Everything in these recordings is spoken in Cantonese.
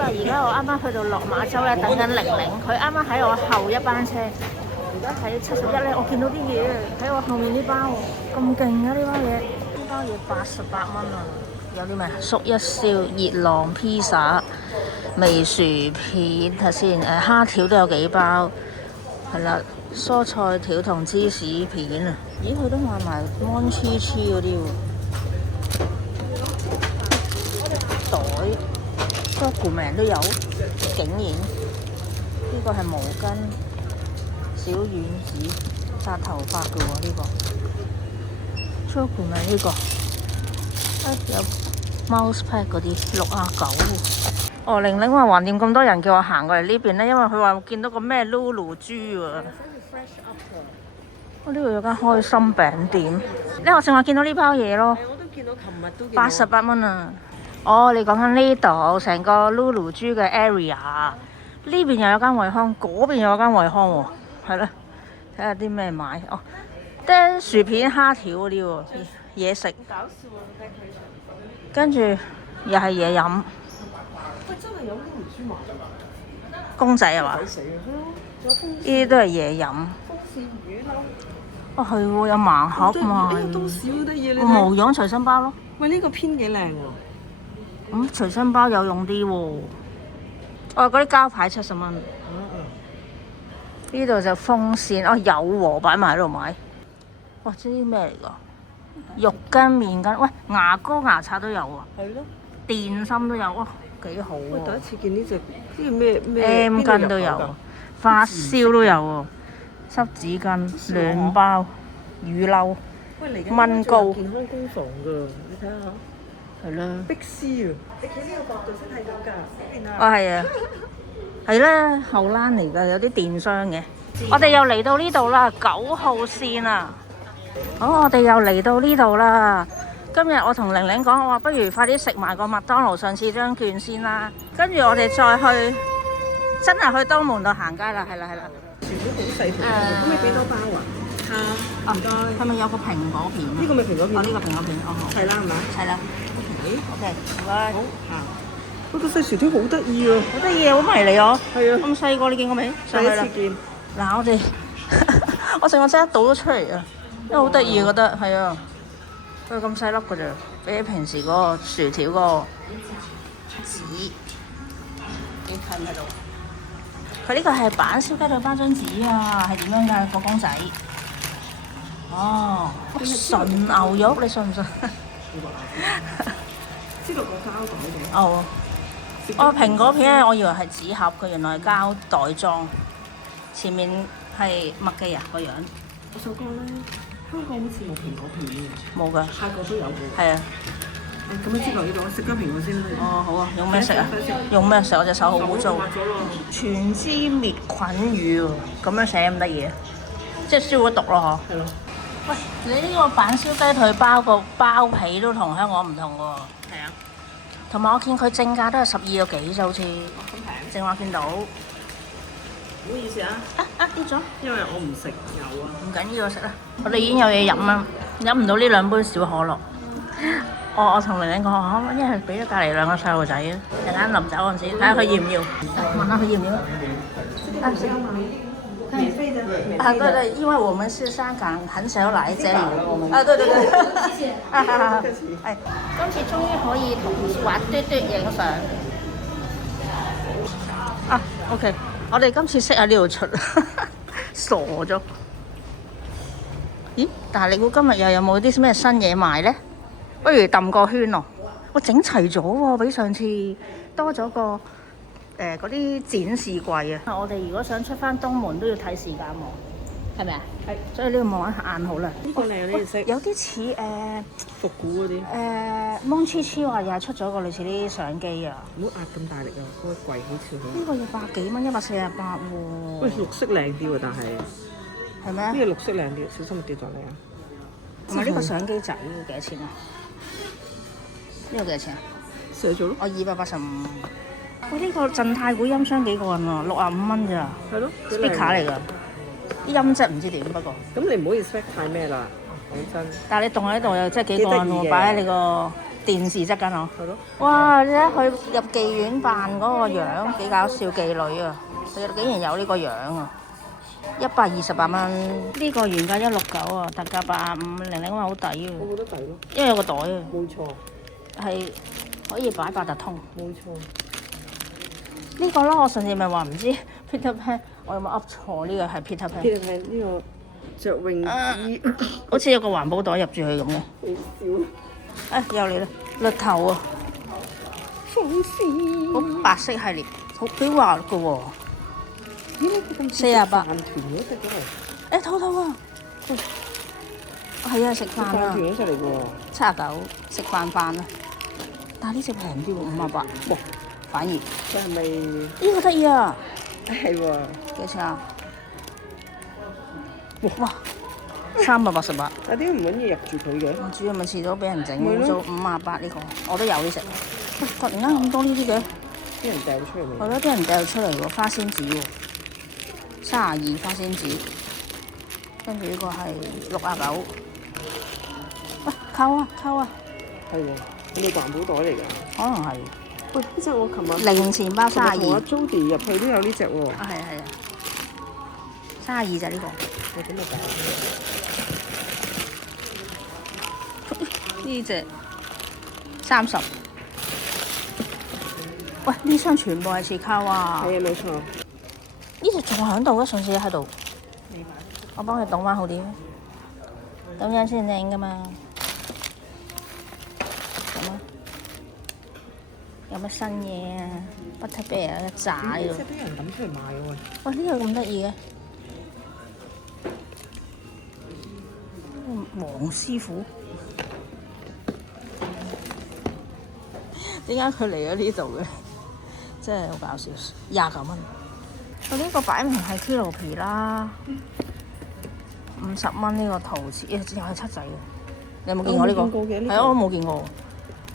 啦！而家我啱啱去到落馬洲咧，等緊玲玲，佢啱啱喺我後一班車。而家喺71咧，我見到啲嘢喺我後面呢包喎，咁勁嘅呢包嘢，呢包嘢88蚊啊！有啲咩？粟一燒、熱浪披薩、味薯片，睇先。蝦條都有幾包，係啦，蔬菜條同芝士片啊！咦，佢都賣埋芒黐黐嗰啲喎，袋。document 都有，竟然呢個係毛巾、小丸子、紮頭髮嘅喎呢個 document 呢個，有 mouse pad 嗰啲69。哦，玲玲話橫掂咁多人叫我行過嚟呢邊咧，因為佢話見到個咩 Lulu 豬喎。我呢度有間開心餅店，呢我正話見到呢包嘢咯。我都見到，琴日都見到。88蚊啊！哦，你講緊呢度成個 Lulu 豬嘅 area， 呢邊又有間惠康，嗰邊又有間惠康喎，係啦，睇下啲咩買哦，啲薯片、蝦條嗰啲喎，嘢食。搞笑啊！個 decoration。跟住又係嘢飲。喂，真係有 Lulu 豬賣㗎？公仔係嘛？抵死啊！呢啲都係嘢飲。風扇魚啦。哦，係喎，有盲盒賣。呢個都少得意，你睇。模樣隨身包咯。喂，呢個偏幾靚喎。隨身包有用啲喎。哦，嗰啲膠牌70蚊。呢度就風扇，哦有喎，擺埋喺度買。哇！呢啲咩嚟㗎？肉筋、麵筋，喂，牙膏、牙刷都有啊。係咯。電芯都有，哇，幾好喂，第喎。一次見呢隻，呢個咩 M 巾都有，發燒都有喎，濕紙巾、暖包、雨褸、喂，嚟緊蚊膏。健康工房㗎，你睇下。係啦。碧絲啊！你企呢個角度先睇到㗎，呢邊啊。哦，係啊，係啦，後欄嚟㗎，有啲電商嘅。我哋又嚟到呢度啦，9號線啊！好，我哋又嚟到呢度啦。今日我同玲玲講，我話不如快啲食埋個麥當勞上次張券先啦。跟住我哋再去，真係去東門度行街啦，係啦係啦。全部好細條，咁你幾多包啊？唔該。係咪有個蘋果片？呢個咪蘋果片？哦，呢個蘋果片，哦好。係啦，係咪？係啦。OK，唔該。好。喂，個細薯條好得意啊！好得意啊，好迷你哦。係啊。咁細個你見過未？第一次見。嗱，我哋我成個即刻倒咗出嚟啊！因為好得意啊，覺得係啊。佢咁細粒㗎咋，比起平時嗰個薯條嗰個紙幾近喺度。佢呢個係板燒雞腿包張紙啊，係點樣㗎？個公仔。哦，純牛肉，你信唔信？知道個膠袋嘅。哦。哦，蘋果片咧，我以為係紙盒，佢原來係膠袋裝。前面係麥記啊個樣。我想講咧，香港好似冇蘋果片嘅。冇㗎。泰國都有嘅。係啊。咁樣接落呢度，食咗蘋果先啦。哦，好啊，用咩食啊？用咩食？我隻手好污糟。全脂滅菌乳喎，咁樣寫咁得意啊？即係消咗毒咯，嗬？係咯。喂，你呢個板燒雞腿包個包皮都同香港唔同喎。係啊。同埋我見佢正價都係12個幾啫，好似。咁平？正話見到。唔好意思啊。跌咗。因為我唔食油啊。唔緊要，食啦。我哋已經有嘢飲啦，飲唔到呢2杯小可樂。我同玲玲講，我一係俾咗隔離2個細路仔啊，陣間臨走嗰陣時，睇下佢要唔要，問下佢要唔要。免費的。啊，對對，因為我們是香港，很少來這裡。啊，對對對。謝謝。啊哈哈。係。今次終於可以同滑嘟嘟影相。啊 ，OK，我哋今次識喺呢度出，傻咗。咦？但係你估今日又有冇啲咩新嘢賣咧？不如揼個圈咯。我整齊咗喎，比上次多咗個嗰啲展示櫃啊。我哋如果想出翻東門都要睇時間喎，係咪啊？係。所以呢個望眼好啦。呢個靚呢隻色。有啲似復古嗰啲。蒙黐黐話又係出咗個類似啲相機啊。唔好壓咁大力啊！嗰個櫃好似好。呢個要百幾蚊，148喎。喂，綠色靚啲喎，但係。係咩？呢個綠色靚啲，小心咪跌落嚟啊！同埋呢個相機仔呢個幾多錢啊？呢個幾多錢啊？寫咗咯。我285。喂，呢個震太鼓音箱幾個人啊？65蚊咋？係咯。speaker 嚟㗎，啲音質唔知點不過。咁你唔好 expect 太咩啦，講真。但係你棟喺度又真係幾個人喎，擺喺你個電視質緊我。係咯。哇！你睇佢入妓院扮嗰個樣幾搞笑，妓女啊！佢竟然有呢個樣啊！128蚊，呢個原價169啊，特價85，玲玲話好抵啊！我覺得抵咯，因為有個袋啊，冇錯，係可以擺八達通。冇錯。呢個啦，我上次咪話唔知 Peter Pan， 我有冇噏錯？呢個係 Peter Pan。Peter Pan 呢個着泳衣，好似有個環保袋入住佢咁嘅。好笑。又嚟啦，綠頭啊！風絲。好白色系列，好幾滑嘅喎。48。飯團都食咗嚟。肚痛啊！係啊，食飯啊。飯團都出嚟喎。79食飯啊！但係呢隻平啲喎，58。哇！反而。佢係咪？呢個得意啊！係喎。幾錢啊？哇！388。但點解唔揾嘢入住佢嘅？唔知啊，咪遲早俾人整做58呢個，我都有呢隻。突然間咁多呢啲嘅，啲人掉出嚟未？係咯，啲人掉出嚟喎，花仙子喎，32花仙子，跟住呢個係69。喂，扣啊扣啊！係喎，係咪環保袋嚟㗎？可能係。喂，呢隻我琴日零錢包同阿32。Jody 入去都有呢隻喎。啊係啊係啊，32就係呢個。我咁咪呢隻30。喂，呢箱全部係切卡哇！係啊，冇錯。呢隻仲喺度啊，上次喺度。我幫佢倒翻好啲，咁樣先靚噶嘛。咁啊，有乜新嘢啊？Butter Bear 一紮喎。即係俾人抌出嚟賣喎。喂，呢個咁得意嘅。黃師傅。點解佢嚟咗呢度嘅？真係好搞笑，29蚊。佢呢個擺明係 Kilo 皮啦，50蚊呢個陶瓷，又係七仔嘅。你有冇見過呢個？係啊，我冇見過。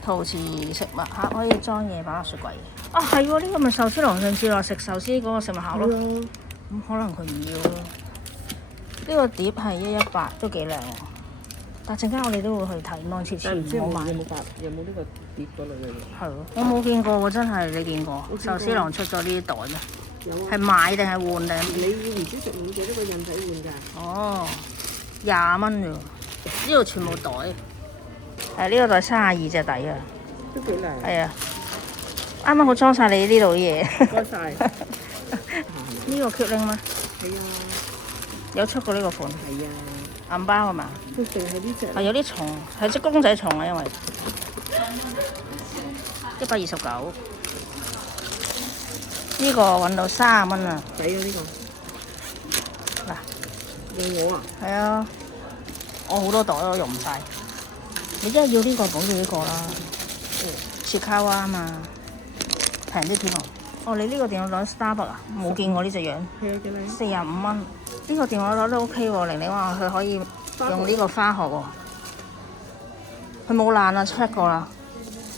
陶瓷食物盒可以裝嘢擺落雪櫃。啊，係喎，呢個咪壽司郎上次話食壽司嗰個食物盒咯。咁可能佢唔要咯。呢個碟係118，都幾靚喎。但陣間我哋都會去睇安切切，唔知唔好買。有冇呢個碟嗰類嘅嘢？係咯，我冇見過喎，真係你見過？壽司郎出咗呢啲袋咩？有啊。係買定係換定？你會唔知食冇幾多個印仔換㗎？哦，20蚊啫喎，呢度全部袋。係呢個袋32隻底啊。都幾靚。係啊，啱啱好裝晒你呢度啲嘢。唔該晒。呢個 Q 拎咩？係啊。有出過呢個款。係啊。銀包係嘛？佢淨係呢隻。係有啲蟲，係隻公仔蟲啊，因為129。呢個揾到30蚊啊！抵啊呢個。嗱，用我啊？係啊，我好多袋都用唔晒。你真係要呢個補住呢個啦。切卡哇啊嘛，平啲添喎。哦，你呢個電腦袋 Starbucks 啊？冇見過呢隻樣。係啊，幾靚。 45蚊。呢個電話攞都 OK 喎，玲玲話佢可以用呢個花殼喎，佢冇爛啊，check 過啦。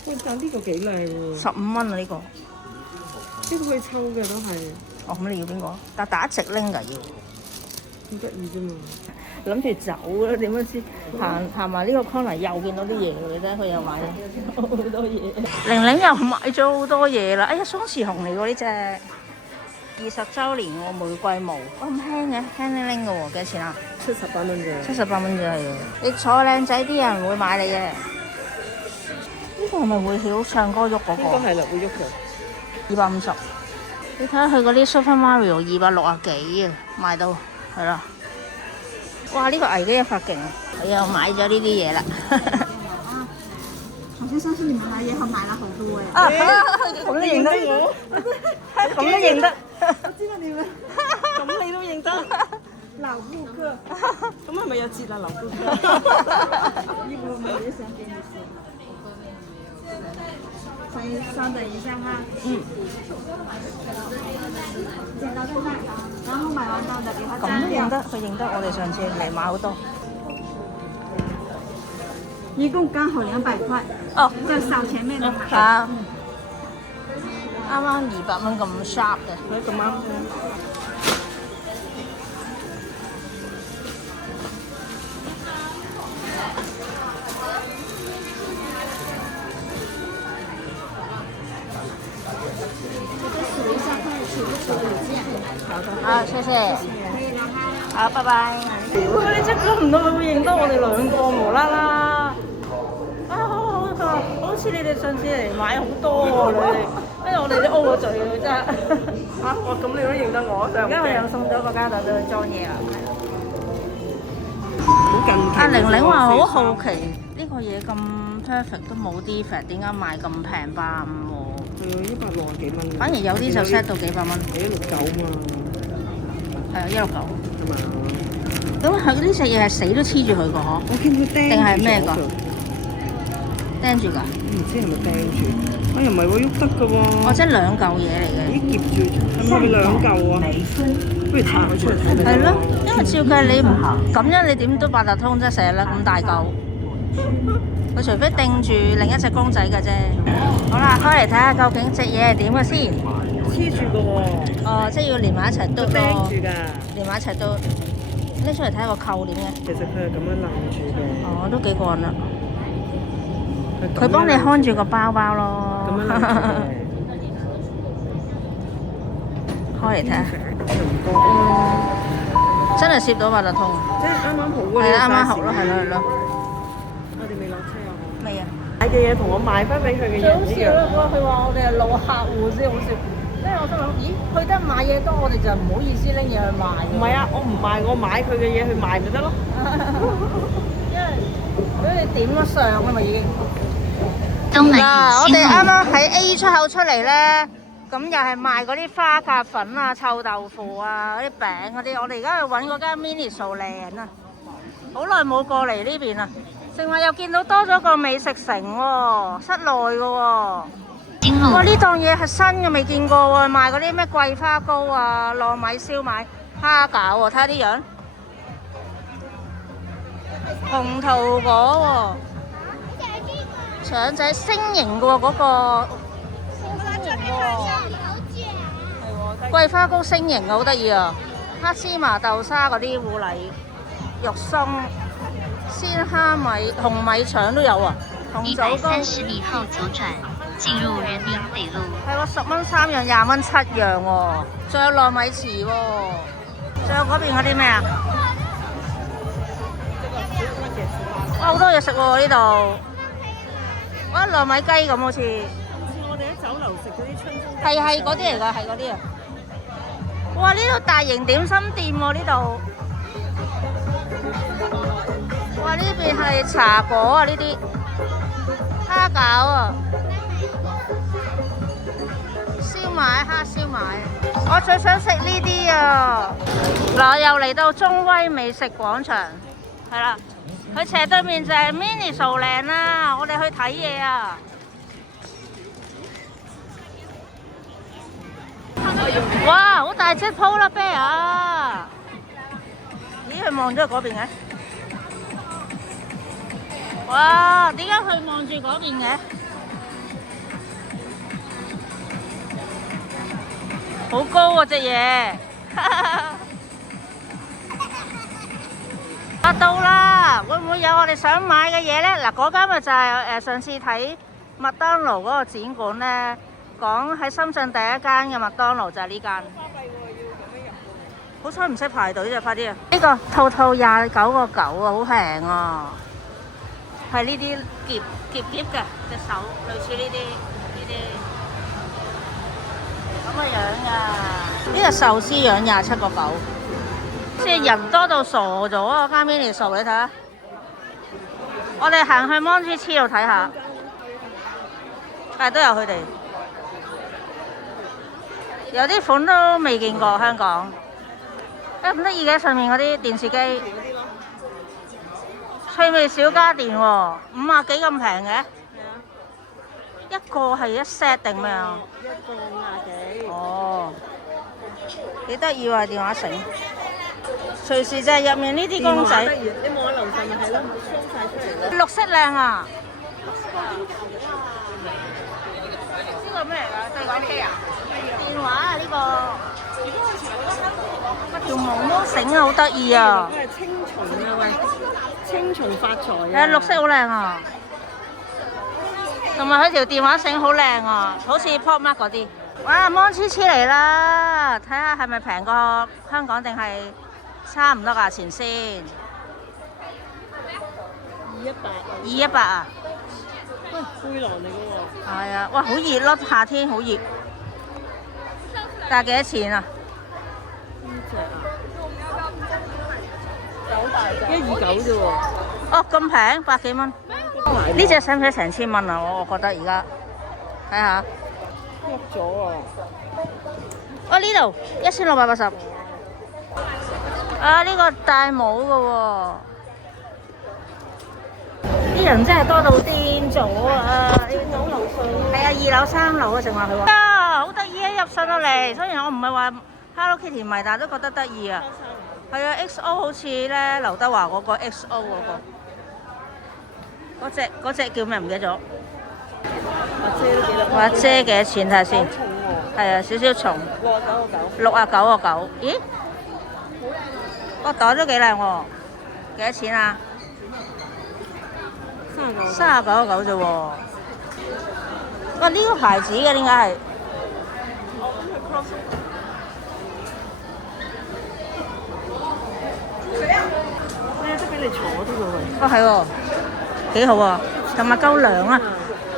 喂，但呢個幾靚喎。15蚊啊呢個。呢個可以抽嘅都係。哦，咁你要邊個？但打直拎㗎要。好得意啫嘛。諗住走啊，點樣知？行埋呢個 corner 又見到啲嘢，你睇佢又買咗好多嘢。玲玲又買咗好多嘢啦！哎呀，鬆弛紅嚟喎呢隻。20週年喎，玫瑰毛，咁輕嘅，輕拎拎嘅喎，幾多錢啊？78蚊啫。78蚊啫係啊！你坐靚仔啲人會買你嘅。呢個係咪會曉唱歌喐嗰個？應該係啦，會喐嘅。250。你睇下佢嗰啲 Super Mario 260幾啊，賣到係啦。哇！呢個危機一發勁，我又買咗呢啲嘢啦。好像上次你們來也好買了好多哎。啊，咁都認得我？咁都認得？我知道你們。咁你都認得？老顧客。咁係咪有折啊，老顧客？一會我也想給你說。稍等一下哈。剪刀在那，然後買完單的給他咁都認得，佢認得我哋上次嚟買好多。一共剛好200塊。哦，再少前面的買。嚇！啱啱200蚊咁 sharp 嘅。咁啱啫。好，謝謝。好，拜拜。你真估唔到佢會認得我哋兩個無啦啦。啊，好似你哋上次嚟買好多喎，你哋，跟住我哋都 O 咗嘴嘅真係。啊，咁你都認得我？而家我又送咗個膠袋俾佢裝嘢啦。好近期。阿玲玲話好好奇呢個嘢咁 perfect 都冇 defect，點解賣咁平150喎？係啊，160幾蚊。反而有啲就 set 到幾百蚊。169嘛。係啊，169。係嘛？咁佢呢隻嘢係死都黐住佢個嗬？我見佢釘定係咩㗎？釘住㗎？唔知係咪釘住？哎呀，唔係喎，喐得㗎喎。哦，即係兩嚿嘢嚟嘅。咦，夾住，係咪兩嚿啊？不如拆佢出嚟睇睇。係咯，因為照計你唔咁樣，你點都八達通啫，成日啦咁大嚿。佢除非定住另一隻公仔嘅啫。好啦，開嚟睇下究竟隻嘢係點嘅先。黐住㗎喎。哦，即係要連埋一齊篤釘咯。住㗎。連埋一齊篤。拎出嚟睇下個扣點嘅。其實佢係咁樣攬住嘅。哦，都幾過癮啦。佢幫你看住個包包咯。咁樣攬住嘅。開嚟睇下。唔覺。真係攝到八達通。即係啱啱好嗰啲。係啊，啱啱好咯，係咯，係咯。我哋未落車啊！未啊？買嘅嘢同我賣翻俾佢嘅嘢唔一樣。佢話我哋係老客戶先好笑。跟住我心諗，咦，去得買嘢多，我哋就唔好意思拎嘢去賣。唔係啊，我唔賣，我買佢嘅嘢去賣咪得咯。因為俾你點咗相啊嘛已經。嗱，我哋啱啱喺 A 出口出嚟咧，咁又係賣嗰啲花甲粉啊、臭豆腐啊、嗰啲餅嗰啲。我哋而家去揾嗰間 Miniso 靚啊，好耐冇過嚟呢邊啊。正話又見到多咗個美食城喎，室內嘅喎。哇！呢檔嘢係新嘅，未見過喎，賣嗰啲咩桂花糕啊、糯米燒賣、蝦餃喎，睇下啲樣。紅桃果喎，腸仔星形嘅喎嗰個，星形喎。桂花糕星形嘅，好得意啊！黑芝麻豆沙嗰啲芋泥、肉鬆、鮮蝦米、紅米腸都有啊，紅棗糕。130米後左轉，進入人民北路。係喎，10蚊3樣，20蚊7樣喎，仲有糯米糍喎，仲有嗰邊嗰啲咩啊？哇，好多嘢食喎呢度！哇，糯米雞咁好似。似我哋喺酒樓食嗰啲春風。係嗰啲嚟㗎，係嗰啲啊！哇，呢度大型點心店喎呢度。哇，呢邊係茶果啊呢啲，蝦餃啊。燒賣，蝦燒賣，我最想食呢啲啊！嗱，又嚟到中威美食廣場，係啦，佢斜對面就係 Miniso 靚啦，我哋去睇嘢啊！哇，好大隻 Polar Bear 啊！咦，佢望咗去嗰邊嘅？哇，點解佢望住嗰邊嘅？好高啊隻嘢！到啦，會唔會有我哋想買嘅嘢呢？嗱，嗰間咪就係上次睇麥當勞嗰個展館呢，講喺深圳第一間嘅麥當勞就係呢間。好彩唔使排隊啫，快啲啊！呢個套套29.9啊，好平啊！係呢啲夾嘅隻手，類似呢啲。咁嘅樣㗎，呢個壽司樣27.9，即係人多到傻咗啊！間 Miniso 你睇下，我哋行去 Mon.G.Q 度睇下，但係都有佢哋，有啲款都未見過香港，咁得意嘅上面嗰啲電視機，趣味小家電喎，50幾咁平嘅。一個係一 set 定咩啊？一個50幾。哦，幾得意喎電話繩，隨時就係入面呢啲公仔。你望下樓上咪係咯，show 曬出嚟咯。綠色靚啊！呢個咩嚟㗎？對講機啊？電話啊呢個。條毛毛繩啊，好得意啊！都係青蟲啊喂，青蟲發財啊！綠色好靚啊！同埋佢條電話繩好靚啊，好似 Pop Mart 嗰啲。哇！芒黐黐嚟啦，睇下係咪平過香港定係差唔多價錢先。218啊！喂，背囊嚟嘅喎。係啊，哇！好熱咯，夏天好熱。但係幾多錢啊？呢隻啊，129啫喎。哦，咁平，100幾蚊。呢隻使唔使成千蚊啊？我覺得而家睇下。屈咗啊！哦，呢度1680。啊，呢個戴帽嘅喎。啲人真係多到癲咗啊！2樓樓上。係啊，2樓3樓啊，正話佢話。啊，好得意啊！入上到嚟，雖然我唔係話 Hello Kitty 迷，但係都覺得得意啊。係啊 ，XO 好似咧劉德華嗰個 XO 嗰隻叫咩唔記得咗？話遮幾多錢睇下先？係啊，少少重。69.99。咦？個袋都幾靚喎，幾多錢啊？39.99啫喎。哇！呢個牌子嘅點解係？都俾你坐啲喎喂。係喎，幾好喎，同埋夠涼啊！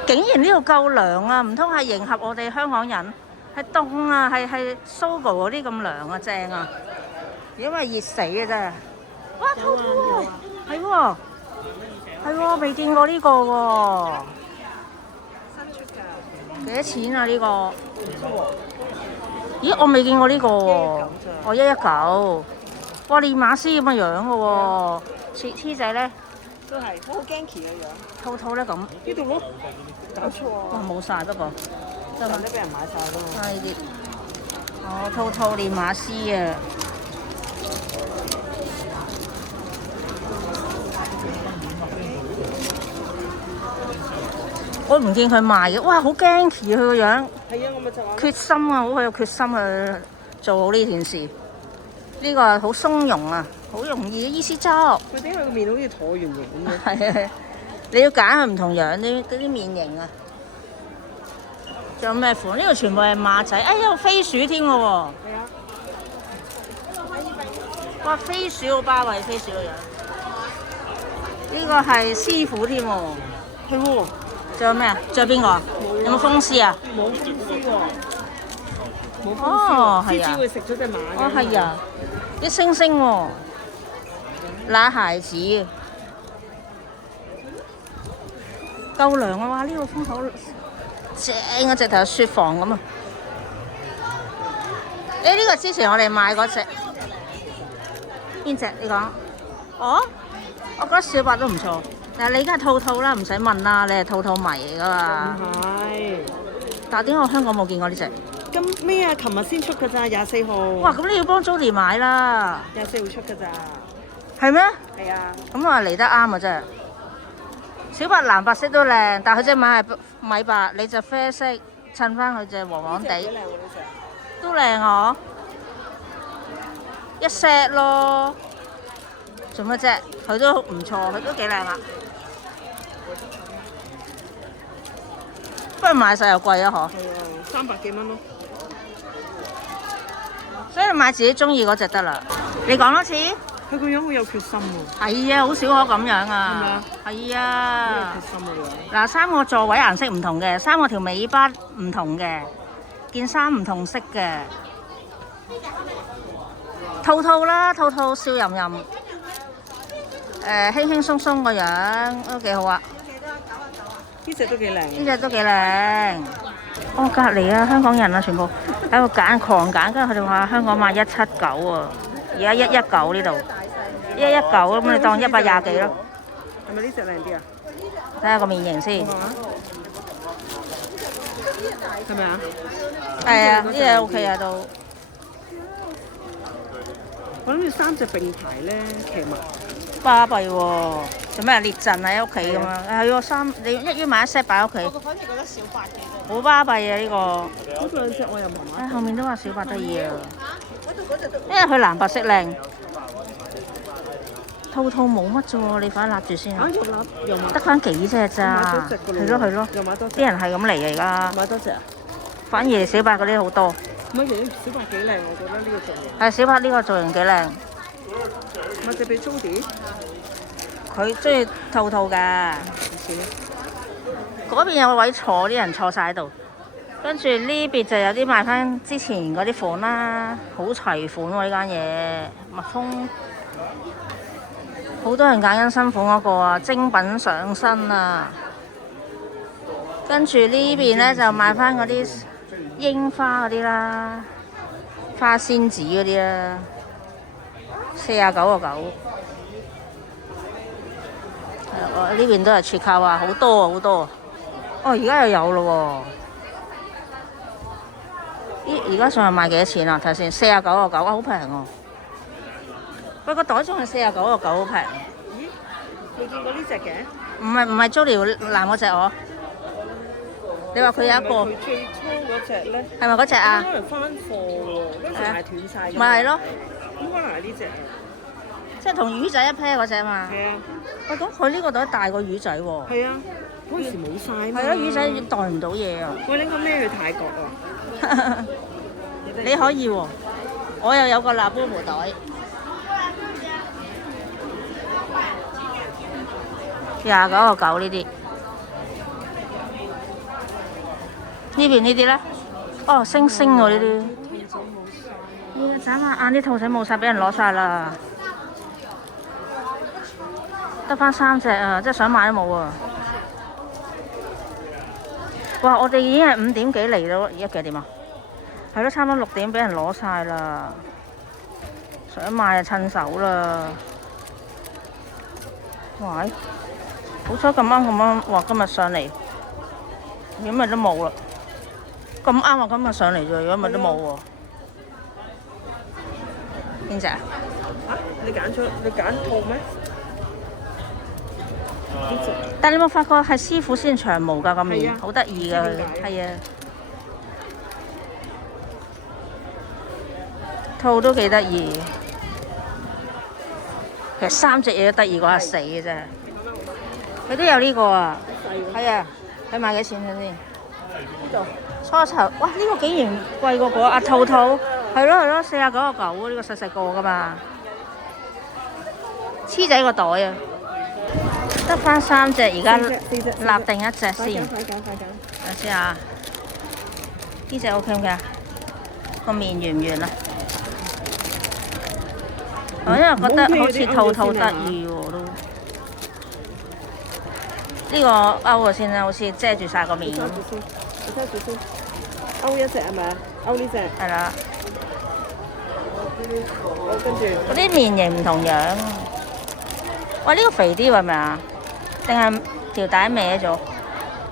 竟然呢度夠涼啊！唔通係迎合我哋香港人？係凍啊，係 Sogo 嗰啲咁涼啊，正啊！因為熱死嘅真係。哇！兔兔，係喎，係喎，未見過呢個喎。新出㗎。幾多錢啊？呢個？咦，我未見過呢個喎。我119。哇！練馬師咁嘅樣嘅喎。T 仔咧？都係，我好驚奇嘅樣。兔兔咧咁？呢度咯。搞錯啊！哇，冇晒不過。就係都俾人買晒咯。係啲。哦，兔兔練馬師啊！我唔見佢賣嘅，哇！好驚奇佢個樣。係啊，我咪就話。決心啊，好有決心去做好呢件事。呢個係好鬆容啊，好容易 easy job。佢點解佢個面好似橢圓形咁嘅？係啊，你要揀佢唔同樣啲面型啊。仲有咩款？呢度全部係馬仔，哎有飛鼠添嘅喎。係啊。哇！飛鼠好巴閉，飛鼠個樣。呢個係師傅添喎。係喎。仲有咩啊？仲有邊個啊？有冇風獅啊？冇風獅喎。冇風獅哦，喎。係啊。獅子會食咗隻馬嘅。哦，係啊。啲星星喎。乸孩子。夠涼啊！哇！呢個風口正啊，直頭雪房咁啊！呢個之前我哋買嗰隻邊隻？你講？哦，我覺得小白都唔錯。但係你而家係兔兔啦，唔使問啦，你係兔兔迷嚟噶嘛？唔係。但係點解我香港冇見過呢隻？咁咩啊？琴日先出㗎咋，24號。哇！咁你要幫 Jody 買啦。24號出㗎咋。係咩？係啊。咁啊嚟得啱啊真係。小白藍白色都靚，但係佢隻馬係米白，你隻啡色，襯翻佢隻黃黃地。呢隻幾靚喎呢隻。都靚嗬。一 set 咯。做乜啫？佢都唔錯，佢都幾靚啊。不過買晒又貴啊，嗬。係啊，300幾蚊咯。所以你買自己中意嗰隻得啦。你講多次。佢個樣好有決心喎。係啊，好少可咁樣啊。係咪啊？係啊。好有決心啊你。嗱，3個座位顏色唔同嘅，3個條尾巴唔同嘅，件衫唔同色嘅。兔兔啦，兔兔笑吟吟，輕輕鬆鬆個樣都幾好啊。呢隻都幾靚。呢隻都幾靚。我隔離啊，香港人啊，全部喺度揀狂揀，跟住佢哋話香港賣179啊，而家119呢度，119咁你當120幾咯。係咪呢隻靚啲啊？睇下個面型先。係咪啊？係啊，呢隻 OK 啊都。我諗住3隻並排咧，騎埋。巴閉喎，做咩列陣喺屋企咁樣？係喎，你一於買一 set 擺喺屋企。我反而覺得小白嘅。好巴閉啊呢個。嗰兩隻我又麻麻。後面都話小白得意啊。因為佢藍白色靚。兔兔冇乜啫喎，你快立住先啊！又買得翻幾隻咋？係咯係咯。又買多隻。啲人係咁嚟啊而家。買多隻啊？反而小白嗰啲好多。唔係，其實小白幾靚，我覺得呢個造型。係小白呢個造型幾靚，咪就俾 Jody。佢中意套套㗎。嗰邊有個位坐，啲人坐晒喺度。跟住呢邊就有啲賣翻之前嗰啲款啦，好齊款喎呢間嘢。蜜蜂好多人揀緊新款嗰個啊，精品上身啊。跟住呢邊咧就賣翻嗰啲櫻花嗰啲啦，花仙子嗰啲啦，49.9。呢邊都係切扣啊，好多啊好多啊。哦，而家又有咯喎。咦，而家上去賣幾多錢啊？睇下先，49.9啊，好平喎。喂，個袋仲係49.9，好平。咦？未見過呢隻嘅？唔係租條藍嗰隻我。你話佢有一個。佢最初嗰隻咧？係咪嗰隻啊？可能翻貨喎，跟住賣斷晒。咪係咯。咁可能係呢隻啊？即係同魚仔一 pair 嗰隻嘛。係啊。喂，咁佢呢個袋大過魚仔喎。係啊。嗰陣時冇晒啊嘛。係咯，魚仔袋唔到嘢啊。喂，你應該孭去泰國啊？你可以喎，我又有個納布布袋。29.9呢啲。呢邊呢啲咧？哦，星星喎呢啲。咦，眨下眼啲兔仔冇晒，俾人攞晒啦。得翻3隻啊！真係想買都冇啊！哇！我哋已經係5點幾嚟到，而家幾點啊？係咯，差唔多6點俾人攞晒啦。想買就趁手啦。喂，好彩咁啱，哇！今日上嚟，如果咪都冇啦。咁啱啊！今日上嚟啫，如果咪都冇喎。邊隻啊？嚇！你揀套咩？但你有冇發覺係師傅先長毛㗎個面，好得意㗎佢，係啊。套都幾得意，其實3隻嘢都得意過阿死嘅啫。佢都有呢個啊，係啊，佢賣幾錢先？呢度初頭，哇！呢個竟然貴過嗰阿兔兔，係咯，49.9呢個細細個㗎嘛，黐仔個袋啊！得翻3隻，而家立定一隻先。快揀！睇先啊，呢隻 OK 唔 OK 啊？個面圓唔圓啊？我因為覺得好似兔兔得意喎都。呢個勾咗先啦，好似遮住晒個面咁。你睇住先，勾一隻係咪啊？勾呢隻。係啦。跟住。嗰啲面型唔同樣。喂，呢個肥啲喎係咪啊？定係條帶歪咗？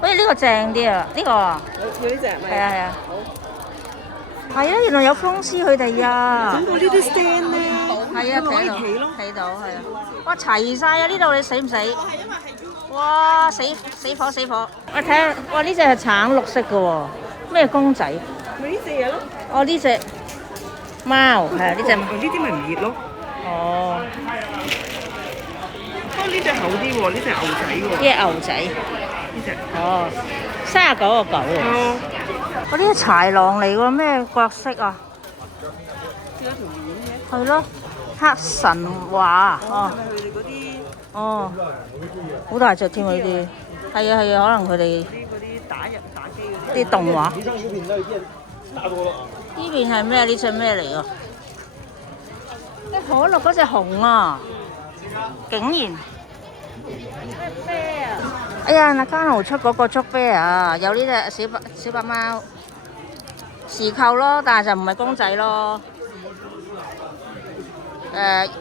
好似呢個正啲啊！呢個啊。要呢隻係咪？係啊。好。係啊，原來有公司佢哋啊！整到呢啲 stand 咧，係啊，睇到係啊！哇，齊晒啊！呢度你死唔死？哇！死火！我睇下，哇！呢隻係橙綠色嘅喎，咩公仔？咪呢隻嘢咯。哦，呢隻貓係啊，呢隻。呢啲咪唔熱咯。哦。不過呢隻厚啲喎，呢隻牛仔喎。呢隻牛仔。呢隻。哦，39.9啊！我呢個豺狼嚟喎，咩角色啊？有條鏈嘅。係咯，黑神話哦。係佢哋嗰啲。哦，好大隻添啊！呢啲係啊，可能佢哋嗰啲打機嗰啲動畫。呢邊係咩？呢隻咩嚟㗎？可樂嗰隻熊啊！竟然哎呀，那間豪出嗰個竹啤啊，有呢隻小白貓，時購咯，但係就唔係公仔咯。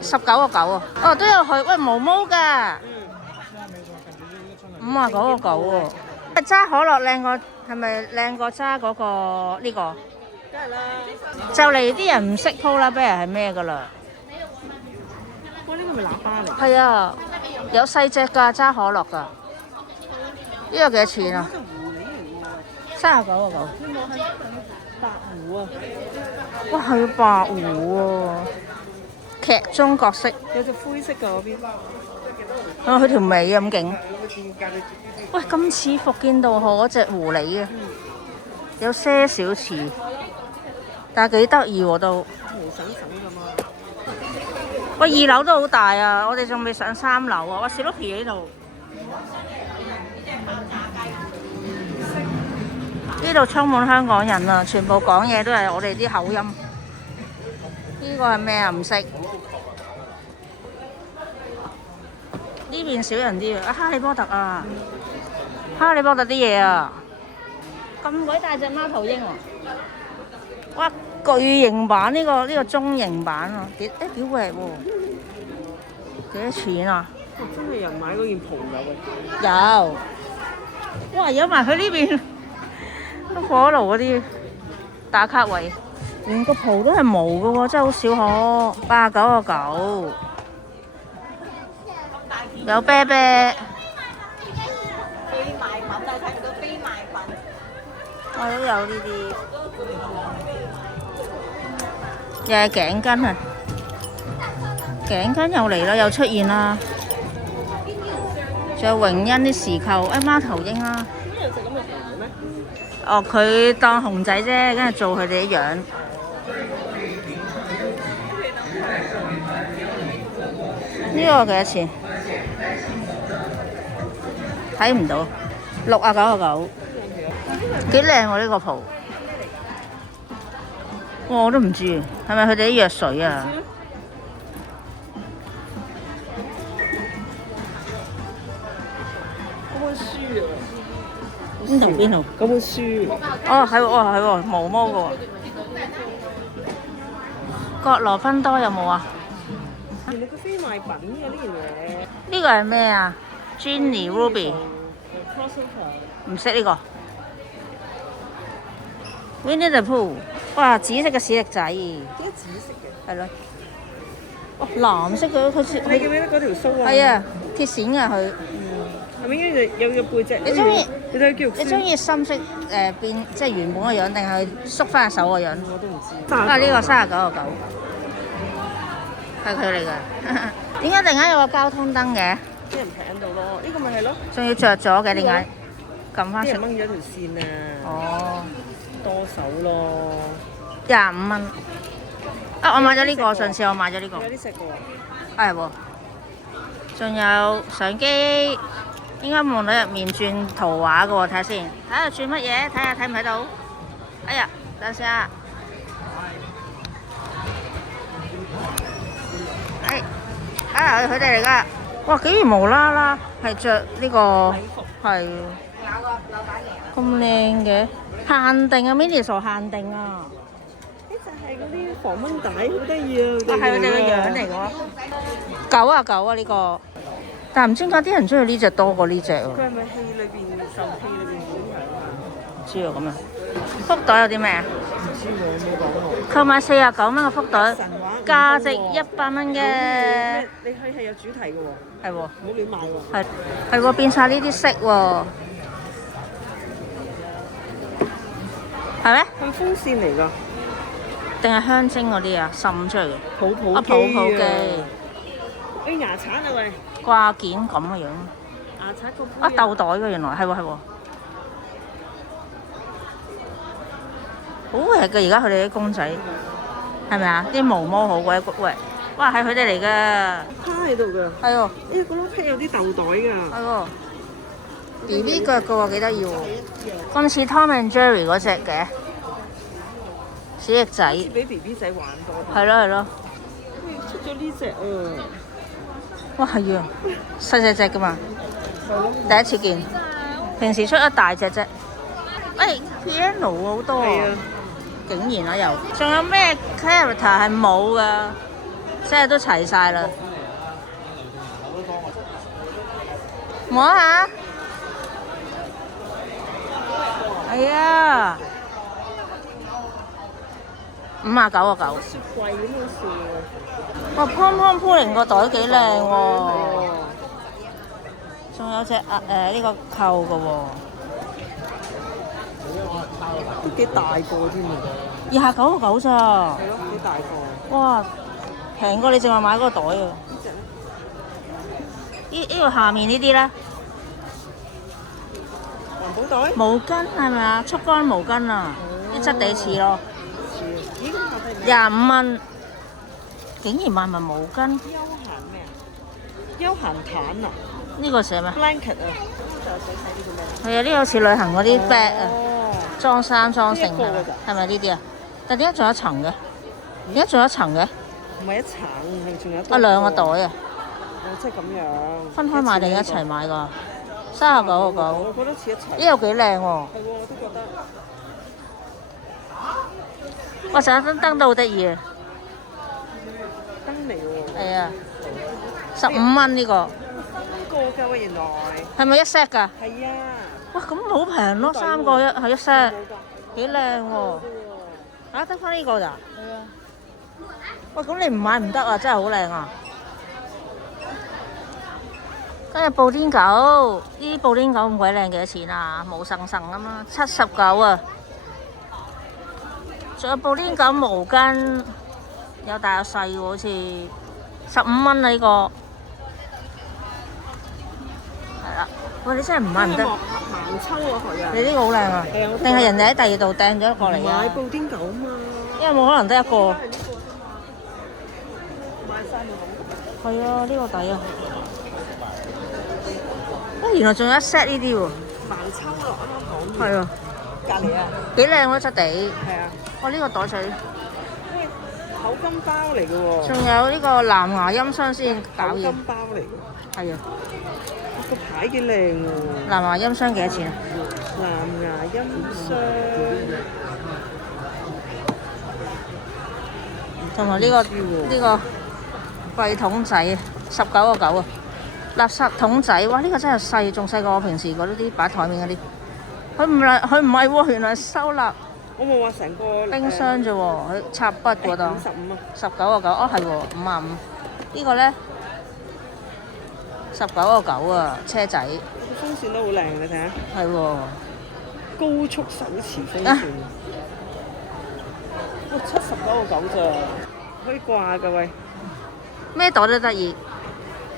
19.9啊！哦，都有去，喂毛毛㗎，59.9喎。揸可樂靚過，係咪靚過揸嗰個呢個？梗係啦。就嚟啲人唔識 Polar Bear係咩㗎啦？哇！呢個咪喇叭嚟？係啊，有細隻㗎，揸可樂㗎。呢個幾多錢啊？39.9。你望係白狐啊！哇，係白狐喎，劇中角色。有隻灰色㗎嗰邊。佢條尾咁勁。喂，咁似福建道河嗰隻狐狸啊！有些少似，但係幾得意喎都。毛省省㗎嘛。喂，2樓都好大啊！我哋仲未上3樓啊！哇，Snoopy喺度。呢度充滿香港人啊！全部講嘢都係我哋啲口音。呢個係咩啊？唔識。呢邊少人啲啊！哈利波特啊！哈利波特啲嘢啊！咁鬼大隻貓頭鷹喎！哇！巨型版呢個中型版啊，幾貴喎？幾多錢啊？真係有人買嗰件袍㗎喂！有。哇！有埋佢呢邊火爐嗰啲打卡位，連個袍都係毛嘅喎，真係好少可。89.9。有啤啤。非賣品啊！睇唔到非賣品。我都有呢啲。又係頸巾啊！頸巾又嚟啦，又出現啦。仲有榮恩啲時扣，貓頭鷹啦。點解有隻咁嘅袍嘅咩？哦，佢當熊仔啫，跟住做佢哋啲樣。呢個幾多錢？睇唔到。69.9。幾靚喎呢個袍。我都唔知，係咪佢哋啲藥水啊？嗰本書啊！邊度？嗰本書。哦，係喎，毛毛嘅喎。角羅芬多有冇啊？原來佢非賣品嘅呢件嘢。呢個係咩啊 ？Ginny Ruby。唔識呢個。Winnie the Pooh。哇！紫色嘅史力仔。點解紫色嘅？係咯。哇！藍色嘅佢似。你記唔記得嗰條須啊？係啊，鐵線㗎佢。係咪應該有個背脊？你中意？你睇叫你中意深色變即係原本個樣，定係縮翻手個樣？我都唔知。啊！呢個39.9，係佢嚟㗎。點解突然間有個交通燈嘅？啲人平到咯，呢個咪係咯。仲要着咗嘅，點解？撳翻上。啲人掹咗條線啊！哦，多手咯。25蚊。啊！我買咗呢個，上次我買咗呢個。有啲食喎。係喎。仲有相機，應該望到入面轉圖畫嘅喎，睇下先。睇下轉乜嘢？睇下睇唔睇到？哎呀，等陣啊！啊！佢哋嚟㗎。哇！竟然無啦啦係着呢個係咁靚嘅，限定啊 ！Mini 傻限定啊！呢就係嗰啲防蚊帶，好得意啊！係佢哋嘅樣嚟喎。9.9啊呢個，但係唔知點解啲人中意呢隻多過呢隻喎。佢係咪戲裏邊受戲裏邊演嘅？唔知啊咁啊。福袋有啲咩啊？唔知喎，冇講喎。購買49蚊嘅福袋，神話價值100蚊嘅。你係有主題嘅喎。係喎。唔好亂買喎。係喎，變晒呢啲色喎。係咩？係風扇嚟㗎。定係香精嗰啲啊？滲出嚟嘅。泡泡啊，泡泡機。誒牙刷啊喂！掛件咁嘅樣。牙刷個杯啊，豆袋嘅原來係喎係喎。好貴嘅而家佢哋啲公仔，係咪啊？啲毛毛好鬼貴。哇，係佢哋嚟㗎。趴喺度㗎。係喎。誒嗰碌皮有啲豆袋㗎。係喎。BB 腳嘅喎，幾得意喎。咁似 Tom and Jerry 嗰隻嘅。史力仔。好似俾 BB 仔玩多。係咯係咯。出咗呢隻啊！哇係啊，細隻隻㗎嘛。第一次見。平時出一大隻啫。喂 piano 好多啊！竟然啊又。仲有咩 character 係冇㗎？即係都齊晒啦。摸下。係啊。59.9。雪櫃咁樣笑喎。哇！Pom Pudding 個袋幾靚喎。仲有隻呢個扣嘅喎。都幾大個添啊！29.9咋？係咯，幾大個。哇！平過你淨係買嗰個袋啊！呢隻咧？呢個下面呢啲咧？環保冇袋？毛巾係咪啊？速乾毛巾啊，啲質地似咯，咦，咁下低25蚊，竟然賣埋毛巾，休閒咩啊？休閒毯啊呢個寫咩？ ，blanket 啊，就係寫晒呢個咩？係啊，呢個好似旅行嗰啲 bag 啊，哦，裝衫裝成呢一個㗎咋係咪呢啲啊？但點解仲有一層嘅？點解仲有一層嘅？唔係一層，係仲有啊兩個袋啊，哦，即係咁樣。分開買定一齊買㗎？39.99，我覺得似一齊。呢個幾靚喎！係喎，我都覺得。哇！成日燈都好得意啊！燈嚟喎。係啊，15蚊呢個，呢個㗎喎，原來。係咪一 set 㗎？係啊。哇！咁好平咯，3個係一 set，幾靚喎！啊，得翻呢個咋？係啊。喂，咁你唔買唔得啊！真係好靚啊！跟住布甸狗，呢啲布甸狗咁鬼靚，幾多錢啊？毛神神咁嘛，79啊！仲有布甸狗毛巾，有大有細喎，好似15蚊啊呢個。係啦，喂，你真係唔買唔得。盲抽啊佢啊！你呢個好靚啊！係啊，定係人哋喺第二度掟咗過嚟啊買？布甸狗啊嘛。因為冇可能得一個。買晒咪好。係啊，呢個抵啊！啊，原來仲有一 set 呢啲喎。盲抽咯，啱啱講完。係啊，隔離啊。幾靚喎質地。係啊。哇！呢個袋仔，喂，口金包嚟嘅喎。仲有呢個藍牙音箱先搞嘢。口金包嚟嘅。係啊，個牌幾靚喎。藍牙音箱幾多錢啊？藍牙音箱。同埋呢個櫃桶仔19.9啊！垃圾桶仔，哇！呢個真係細，仲細過我平時嗰啲擺台面嗰啲。佢唔係喎，原來收納我冇話成個冰箱啫喎，佢插筆嗰度。 55啊。19.9，哦係喎，55。呢個咧19.9啊，車仔。個風扇都好靚，你睇下。係喎。高速手持風扇。哇，79.9咋？可以掛㗎喂。咩袋都得意，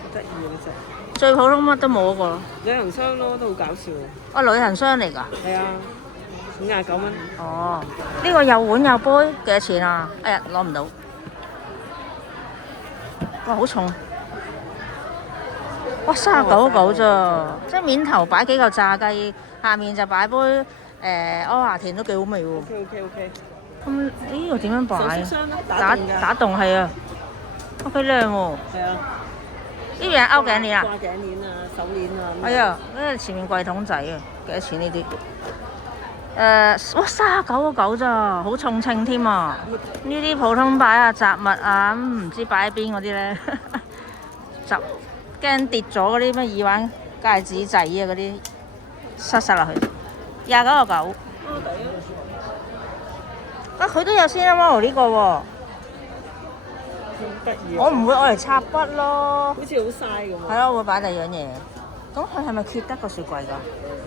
好得意啊！呢隻。最普通乜都冇嗰個咯。旅行箱咯，都好搞笑。哦，旅行箱嚟㗎。係啊，59蚊。哦，呢個有碗有杯幾多錢啊？哎呀，攞唔到。哇，好重！哇，39.9咋？即係面頭擺幾嚿炸雞，下面就擺杯柯華田都幾好味喎。OK。咁呢個點樣擺？壽司箱咯，打洞㗎。打洞係啊，幾靚喎！係啊。呢樣係勾頸鏈啊？掛頸鏈啊，手鏈啊。係啊，呢前面櫃桶仔啊，幾多錢呢啲？哇，39.9咋，好重稱添啊！呢啲普通擺啊雜物啊，咁唔知擺喺邊嗰啲咧，就驚跌咗嗰啲咩耳環、戒指仔啊嗰啲，塞落去。29.9。啊，佢都有 Cinnamon 呢個喎。得意。我唔會愛嚟插筆咯。好似好嘥咁係咯，我會擺第二樣嘢。咁佢係咪揭得個雪櫃㗎？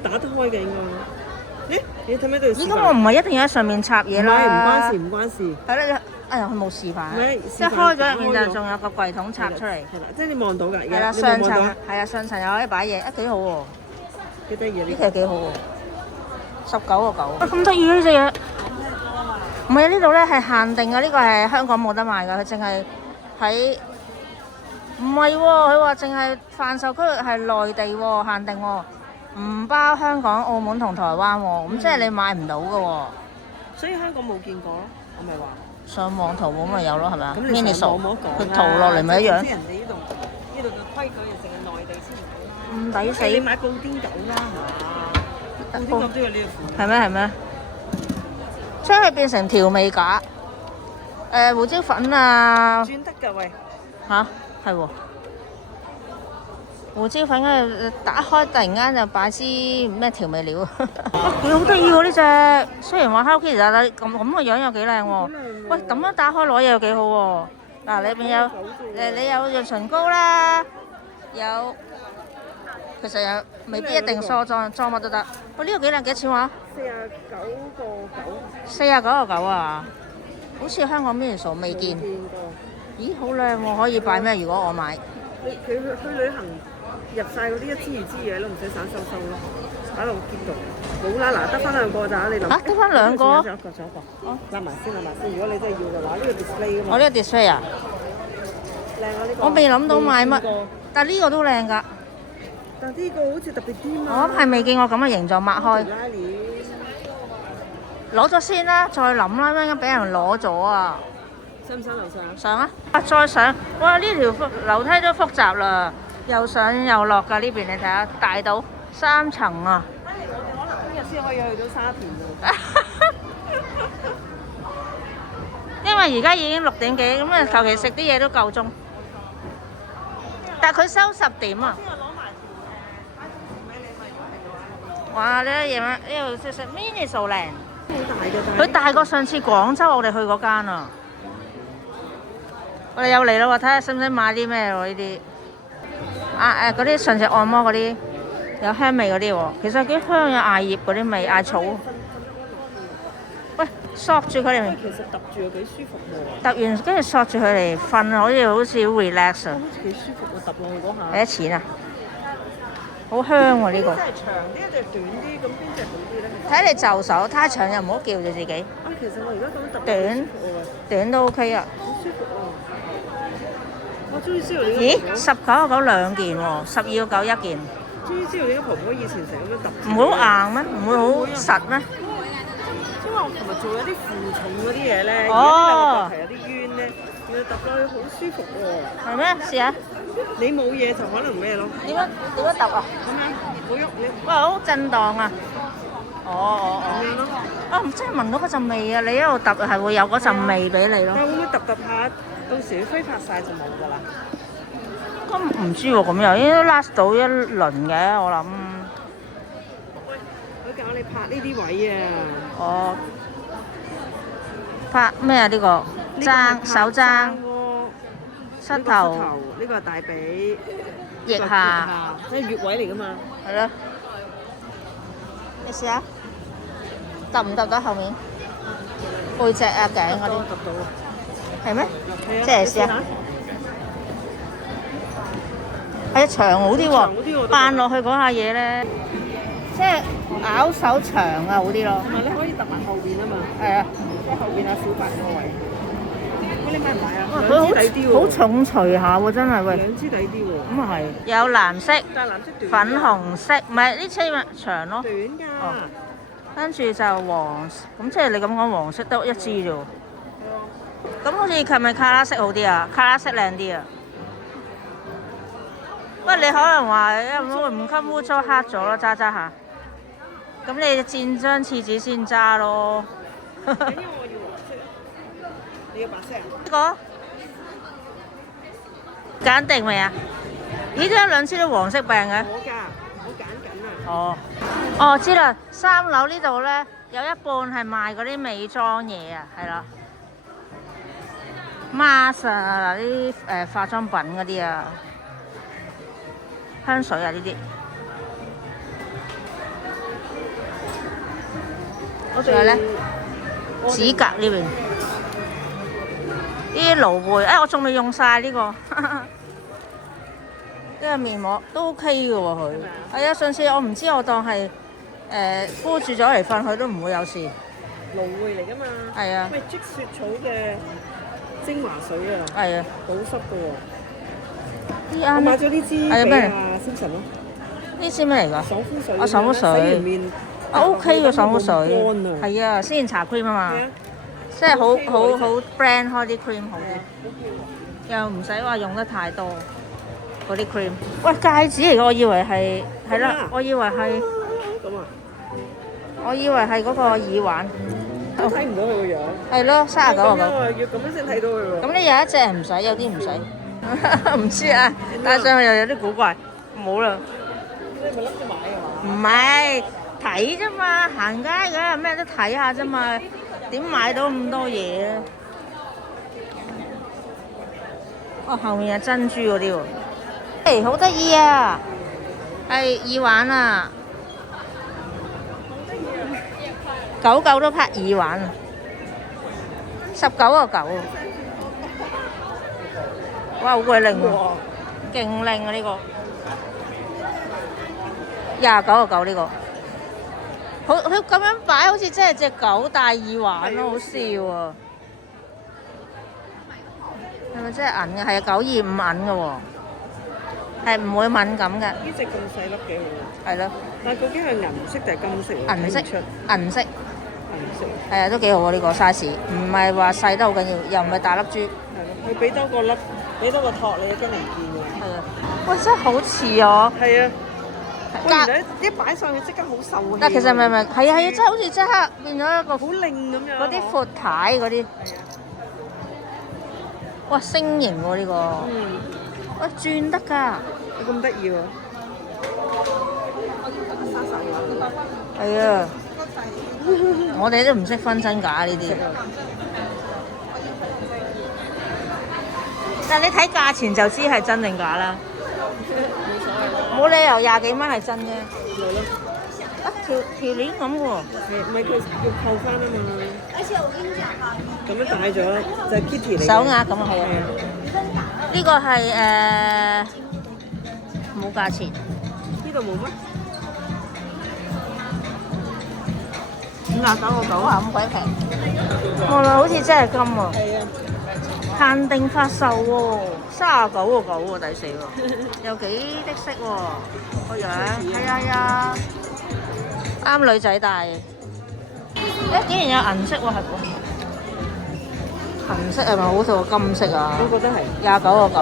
打得開嘅應該。咦？你睇唔睇到？咦，咁我唔係一定要喺上面插嘢啦。唔關事，唔關事。係啦，哎呀，佢冇示範。唔係即係開咗入面就仲有個櫃桶插出嚟。係啦，即係你望到㗎。係啦，上層係啊，上層又可以擺嘢，幾好喎。幾得意啊！呢期幾好喎，19.9。咁得意呢隻嘢？唔係呢度咧係限定嘅，呢個係香港冇得賣㗎，佢淨係喺。唔係喎，佢話淨係販售區域係內地喎，限定喎，唔包香港、澳門同台灣喎，咁即係你買唔到㗎喎。所以香港冇見過咯，我咪話。上網淘寶咪有咯，係咪啊？咁你上網冇得講佢淘落嚟咪一樣。即係人哋呢度嘅規矩，淨係內地先有啦。唔抵死。你買布甸狗啦嚇，布甸狗都有呢個款。係咩？將佢變成調味架，胡椒粉啊。轉得㗎喂。嚇，係喎。胡椒粉跟住打開，突然間就擺支咩調味料。佢好得意喎呢隻，雖然話 Hello Kitty 但係咁嘅樣又幾靚喎。喂，咁樣打開攞嘢又幾好喎。嗱，裏邊有你有潤唇膏啦，有其實有未必一定梳裝乜都得。喂，呢個幾靚，幾多錢話49.9。49.9啊！好似香港邊條數未見。咦，好靚喎！可以擺咩？如果我買，佢去旅行入晒嗰啲一支二支嘢咯，唔使散收咯。喺度見到。冇啦，嗱得翻兩個咋，你諗？嚇，得翻兩個？仲有一個。哦，攬埋先。如果你真係要嘅話，呢個 display 㗎嘛。我呢個 display 啊，靚啊呢個。我未諗到買乜未見過，但呢個都靚㗎。但呢個好似特別啲嘛。我係未見過咁嘅形狀，擘開。拉鏈。攞咗先啦，再諗啦，一陣間俾人攞咗啊！上唔上樓上？上啊！再上，哇！呢條樓梯都複雜啦，又上又落㗎呢邊，你睇下大到3層啊！我哋可能聽日先可以去到沙田喎。因為而家已經6點幾，咁啊求其食啲嘢都夠鐘。但係佢收10點啊！哇！呢啲嘢呢度食 mini 數靚，好大嘅，佢大過上次廣州我哋去嗰間啊！我哋又嚟啦喎，睇下使唔使買啲咩喎呢啲？嗰啲上次按摩嗰啲有香味嗰啲喎，其實幾香，有艾葉嗰啲味，艾草。喂，索住佢哋，其實揼住又幾舒服喎。揼完跟住索住佢嚟瞓，好似 relax 啊！好似幾舒服喎，揼落去嗰下。幾多錢啊？好香喎呢個。真係長啲定短啲？咁邊隻好啲咧？睇你就手，太長又唔好叫住自己。啊，其實我而家咁揼短短都 OK 啊。好舒服喎！我終於知道你咦？19.9兩件喎，12.9一件。終於知道你個婆婆以前成日咁樣揼。唔會好硬咩？唔會好實咩？因為我琴日做咗啲負重嗰啲嘢咧，哦而家有啲冤咧，要揼落去好舒服喎。係咩？試下。你冇嘢就可能咩咯？點樣揼啊？咁樣，唔好喐你。哇！好震盪啊！哦。咁樣咯。啊！真係聞到嗰陣味啊！你一路揼係會有嗰陣味俾你咯。但會唔會揼下，到時佢揮發晒就冇㗎啦？咁唔知喎，咁又應該 last 到一輪嘅，我諗。佢教你拍呢啲位啊！哦。拍咩啊？呢個踭手踭、膝頭、呢個係大髀、腋下，即係穴位嚟㗎嘛。係咯。你試下，揼唔揼到後面？背脊啊、頸嗰啲。揼到。係咩？係啊。即係試下。係啊，長好啲喎，扮落去嗰下嘢咧，即係咬手長啊好啲咯。同埋你可以揼埋後邊啊嘛。係啊。即係後邊阿小白個位。咁你買唔買啊？佢兩支抵啲喎。好重錘下喎，真係喂。兩支抵啲喎。咁啊係。有藍色、但係藍色短。粉紅色，唔係呢車咪長咯。短㗎。跟住就黃，咁即係你咁講黃色得一支啫喎。咁好似係咪卡拉色好啲啊？卡拉色靚啲啊？不過你可能話因為唔襟污糟黑咗咯，揸下。咁你墊張廁紙先揸咯。因為我要黃色，你要白色啊？呢個揀定未啊？咦，點解兩支都黃色病嘅？我㗎，我揀緊啊。哦，哦，知啦，3樓呢度咧有一半係賣嗰啲美妝嘢啊，係啦，mask 啊，啲化妝品嗰啲啊，香水啊呢啲。仲有咧，指甲呢邊，呢啲蘆薈，我仲未用晒呢個。呢個面膜都 OK 嘅喎，佢係啊。上次我唔知，我當係敷住咗嚟瞓，佢都唔會有事。蘆薈嚟㗎嘛。係啊。咩積雪草嘅精華水啊？係啊。保濕嘅喎。啲啱。我買咗呢支俾啊Simpson咯。呢支咩嚟㗎？爽膚水。爽膚水。洗完面。OK 嘅爽膚水。乾啊。係啊，先搽 cream 啊嘛。係啊。即係好 brand 開啲 cream 好啲，又唔使話用得太多嗰啲 cream。喂，戒指嚟嘅，我以為係啦，我以為係咁啊，我以為係嗰個耳環。都睇唔到佢個樣。係咯，39.9。要咁樣先睇到佢喎。咁你有一隻唔使，有啲唔使。唔知啊，戴上去又有啲古怪，冇啦。你係咪諗住買啊嘛？唔係睇啫嘛，行街嘅咩都睇下啫嘛。點買到咁多嘢啊？哦，後面有珍珠嗰啲喎，誒好得意啊！係耳環啊，99都拍耳環啊，19.9啊！哇，好鬼靚喎，勁靚啊呢個，29.9呢個。佢咁樣擺好似真係隻狗戴耳環咯，好笑啊！係咪真係銀嘅？係啊，925銀嘅喎，係唔會敏感嘅。呢隻咁細粒幾好。係咯。但係究竟係銀色定係金色？銀色，銀色。銀色。係啊，都幾好啊！呢個 size，唔係話細得好緊要，又唔係大粒珠。係咯，佢俾多個粒，俾多個托你，真係唔見喎。係啊，喂，真係好似啊！係啊。原來一擺上去即刻好受氣。但其實明係啊，真係好似即刻變咗一個好靚咁樣。嗰啲闊太嗰啲。哇，星形喎呢個。哇，轉得㗎。咁得意喎。係啊。我哋都唔識分真假呢啲。但係你睇價錢就知係真定假啦。冇理由20幾蚊係真啫。係咯。啊，條鏈咁喎。唔係佢要扣翻啊嘛。咁樣戴咗就係 Kitty 嚟嘅。手鐲咁啊，係啊。呢個係冇價錢。呢度冇咩？59.99哇，咁鬼平！我話好似真係金喎。係啊。限定發售喎，39.9喎，第4個，又幾的色喎，個樣，係啊，啱女仔戴。竟然有銀色喎，係喎，銀色係咪好似個金色啊？我覺得係。29.9，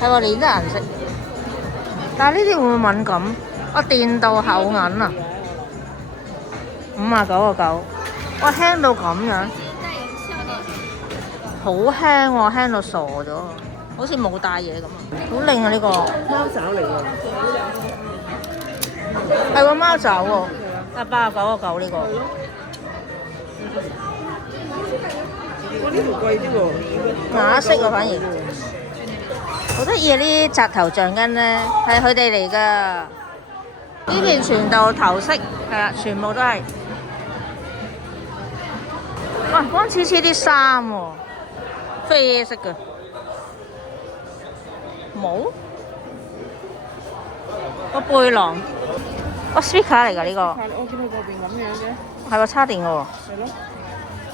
係喎，連都係銀色。但係呢啲會唔會敏感？我電鍍厚銀啊，59.9，哇，輕到咁樣。好輕喎，輕到傻咗，好似冇帶嘢咁啊！好靚啊呢個，貓爪嚟喎，係個貓爪喎，啊89.9呢個。我呢條貴啲喎，啞色啊反而，好得意啊！呢啲紮頭橡筋咧係佢哋嚟㗎，呢邊全部頭飾係啊，全部都係。哇，光黐黐啲衫喎。啡色嘅冇個背囊，個 speaker 嚟㗎呢個。我見到嗰邊咁樣嘅。係個叉電嘅喎。係咯。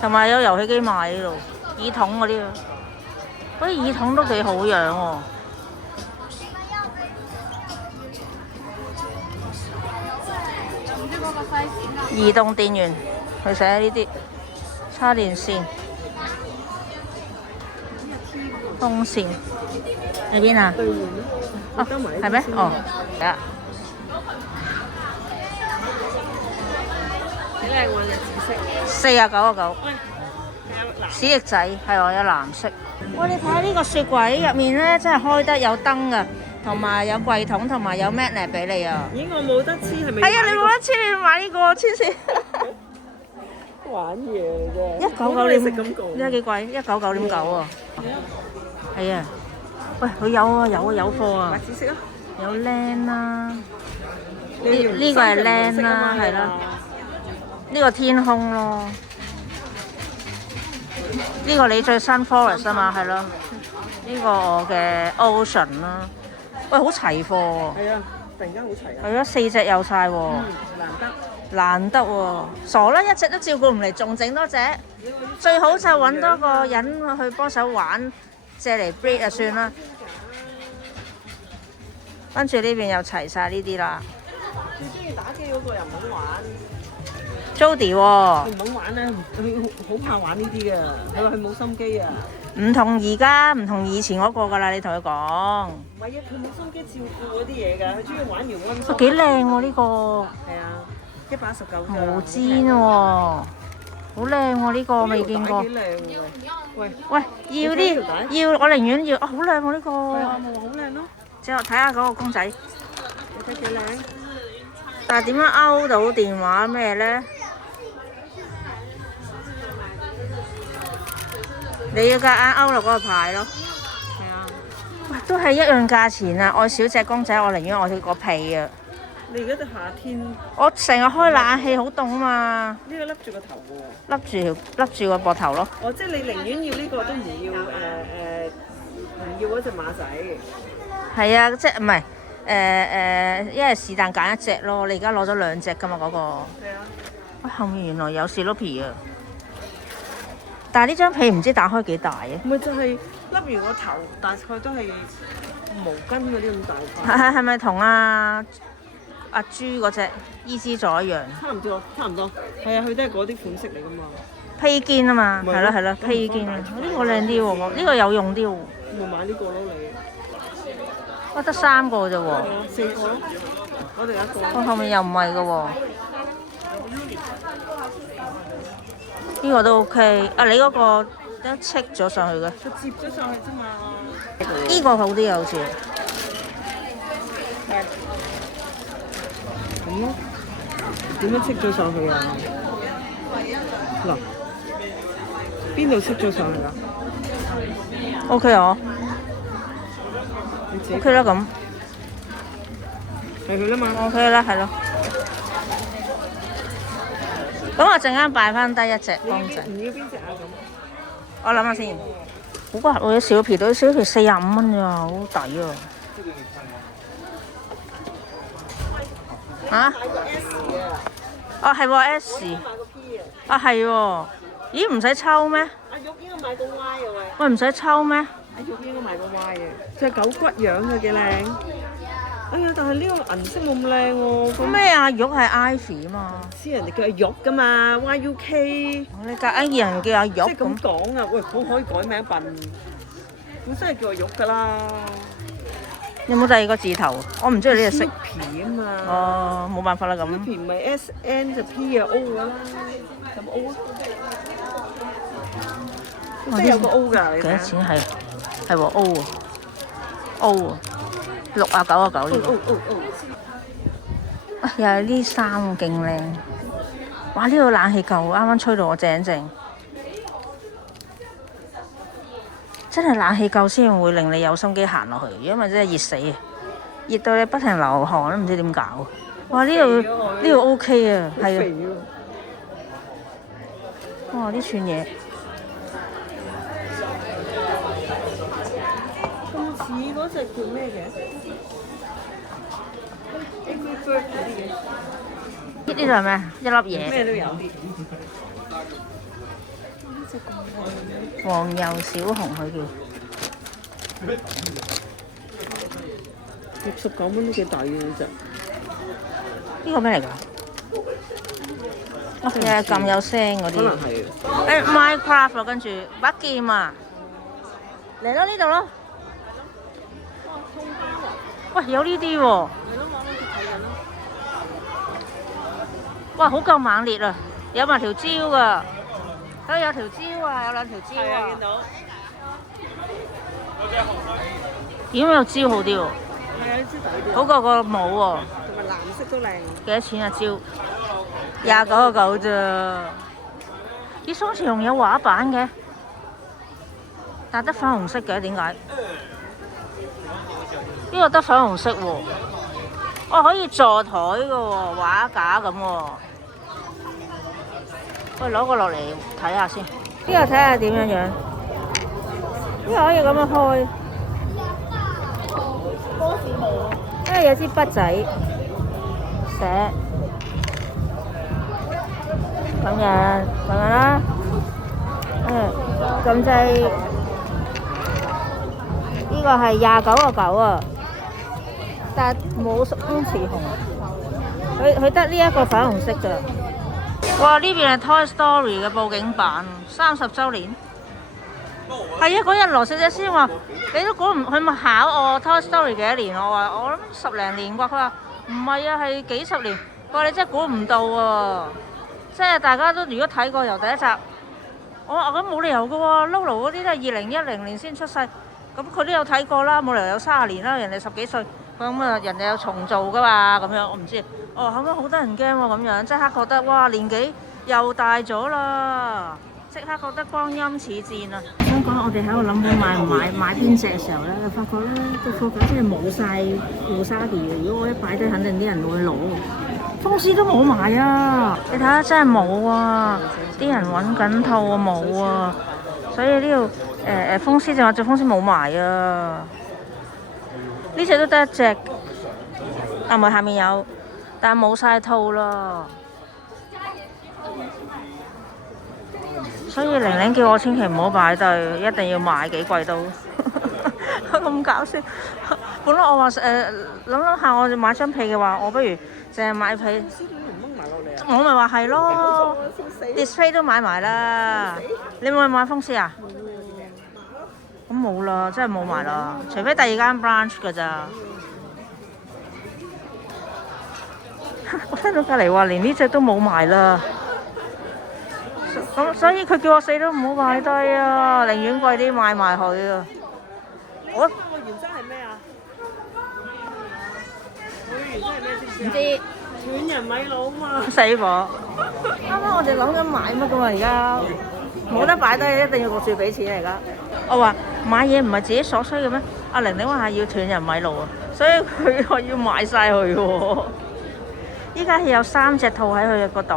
同埋有遊戲機賣呢度，耳筒嗰啲啊，嗰啲耳筒都幾好樣喎。移動電源，佢寫呢啲叉電線。風扇喺邊啊？對換咯。哦，係咩？哦，係啊。幾靚喎隻紫色。49.9。史翼仔係喎，有藍色。哇！你睇下呢個雪櫃入面咧，真係開得有燈㗎，同埋有櫃桶，同埋有 magnet 俾你啊。咦？我冇得黐係咪？係啊，你冇得黐，你要買呢個黐線。玩嘢啫。199你食咁講。呢幾貴？199.9喎。係啊，喂，佢有啊，有貨啊，白紫色啊，有靚啦，呢個係靚啦，係啦，呢個天空咯，呢個你最新 Forest 啊嘛，係咯，呢個我嘅 Ocean 啦，喂，好齊貨喎，係啊，突然間好齊啊，係啊，4隻有晒喎，難得喎，傻啦，一隻都照顧唔嚟，仲整多隻，最好就揾多個人去幫手玩。借嚟 breed 就算啦，跟住呢邊又齊晒呢啲啦。最中意打機嗰個又唔肯玩 Jody 喎，唔肯玩咧，佢好怕玩呢啲嘅，佢話佢冇心機啊。唔同而家，唔同以前嗰個㗎啦，你同佢講。唔係啊，佢冇心機照顧嗰啲嘢㗎，佢中意玩搖溫莎。幾靚喎呢個。係啊，119咋。毛氈喎。好靚喎呢個，未見過。幾靚喎！喂，要啲，要我寧願要，好靚喎呢個。係啊，咪話好靚咯。之後睇下嗰個公仔，你睇幾靚？但係點樣勾到電話咩咧？你要夾硬勾落嗰個牌咯。係啊。喂，都係一樣價錢啊！愛小隻公仔，我寧願愛佢個皮啊！你而家都夏天，我成日開冷氣好凍啊嘛，呢個笠住個頭嘅喎。笠住個膊頭咯。哦，即係你寧願要呢個都唔要唔要嗰隻馬仔。係啊，即係唔係一係是但揀一隻咯。你而家攞咗2隻㗎嘛嗰個？係啊。哇！後面原來有士多啤啊！但係呢張被唔知打開幾大嘅。咪就係笠完個頭，大概都係毛巾嗰啲咁大塊。係咪同阿朱嗰隻伊之座一樣？差唔多，差唔多。係啊，佢都係嗰啲款式嚟㗎嘛。披肩啊嘛，咪係咯係咯，披肩。呢個靚啲喎，呢個有用啲喎。咪買呢個咯你。哇！得3個啫喎。係啊，4個咯。我哋一個。我後面又唔係㗎喎。呢個都 OK。啊，你嗰個一戚咗上去嘅。佢接咗上去啫嘛。呢個好啲啊，好似。咁咯。點樣戚咗上去啊？嗱，邊度戚咗上去啊 OK 啊。你自己 OK 啦咁。係佢啦嘛。OK 啦，係咯。咁我陣間擺翻低一隻你要公仔。唔要邊隻啊？咁我諗下先。好貴喎！小皮袋，小皮45蚊咋，好抵啊！嚇？哦，係喎 S。買個 P 啊！啊，係喎。咦，唔使抽咩？阿玉應該買個 Y 啊喂！喂，唔使抽咩？阿玉應該買個 Y 嘅，隻狗骨樣嘅幾靚。哎呀，但係呢個銀色冇咁靚喎。咁咩啊？玉係 Ivy 啊嘛。知人哋叫阿玉噶嘛，YUK。你隔一人叫阿玉即係咁咁。講啊！喂，好可以改名笨，本身係叫阿玉噶啦。有冇第二個字頭？我唔中意呢隻色。皮啊嘛。哦，冇辦法啦咁。皮唔係 SN 就 P 啊 O 噶啦，有冇 O 啊？即係有個 O 㗎，你睇下。幾多錢？係喎 O 啊 O 啊，69.99呢個。 O。又係呢衫勁靚。哇！呢個冷氣夠，啱啱吹到我正正。真係冷氣夠先會令你有心機行落去，因為真係熱死啊！熱到你不停流汗都唔知點搞。哇！呢度 OK 啊，係啊。哇！呢串嘢。咁似嗰隻叫咩嘅？Angry Bird 嗰啲嘅。呢度係咩？一粒嘢。咩都有啲。黃油小熊佢叫。69蚊都幾大嘅呢隻。呢個咩嚟㗎？又係咁有聲嗰啲。可能係。Minecraft 咯，跟住把劍啊！嚟咯呢度咯。喂，有呢啲喎。係咯，網上睇緊咯。哇，好夠猛烈啊！有埋條蕉㗎。睇有條蕉啊，有2條蕉係啊，啊見。到。點有蕉好啲喎？係啊，呢支大啲。好過個帽喎。同埋藍色都靚。幾多錢啊蕉？29.9咋？啲雙翅龍有畫板嘅，但得粉紅色嘅，點解？呢個得粉紅色喎。哦，可以座台嘅喎，畫架咁喎。喂，攞個落嚟睇下先。呢個睇下點樣樣。呢個可以咁樣開。因為有支筆仔寫咁樣啦。咁掣呢個係29.9啊，但冇雙翅熊。佢得呢一個粉紅色咋。哇！呢邊係 Toy Story 嘅報警版，30週年。係啊，嗰日羅小姐先話，你都估唔，佢咪考我 Toy Story 幾多年？我話我諗10零年啩。佢話唔係啊，係幾十年。佢話你真係估唔到喎，即係大家都如果睇過由第一集，我話咁冇理由嘅喎，Lolo 嗰啲都係2010年先出世，咁佢都有睇過啦，冇理由有30年啦，人哋10幾歲，咁啊人哋有重做噶嘛，咁樣我唔知。哦，後尾好得人驚喎，咁樣即刻覺得哇年紀又大咗啦。即刻覺得光陰似箭啊！想講我哋喺度諗緊買邊隻嘅時候咧，就發覺咧個貨架真係冇晒烏沙地嘅。如果我一擺低，肯定啲人會攞。風獅都冇埋啊！你睇下真係冇啊！啲人揾緊套啊冇啊！所以呢度風獅就話隻風獅冇埋啊！呢隻都得一隻，啊，唔係下面有，但係冇晒套啦。所以玲玲叫我千祈唔好擺低，一定要買幾貴都。咁搞笑！本來我話諗下，我買張被嘅話，我不如淨係買被。我咪話係咯 ，display 都買埋啦。你冇去買風扇啊？咁冇啦，真係冇埋啦，除非第二間 branch 㗎咋。我聽到隔離話連呢隻都冇埋啦。咁所以佢叫我死都唔好擺低啊，寧願貴啲買埋佢啊！我個原則係咩啊？佢原則係咩先？唔知斷人米路啊嘛！死火！啱啱我哋諗緊買乜㗎嘛，而家冇得擺低，一定要焗住俾錢嚟㗎。我話買嘢唔係自己所需嘅咩？阿玲玲話係要斷人米路啊，所以佢話要買晒佢喎。依家係有3隻套喺佢個袋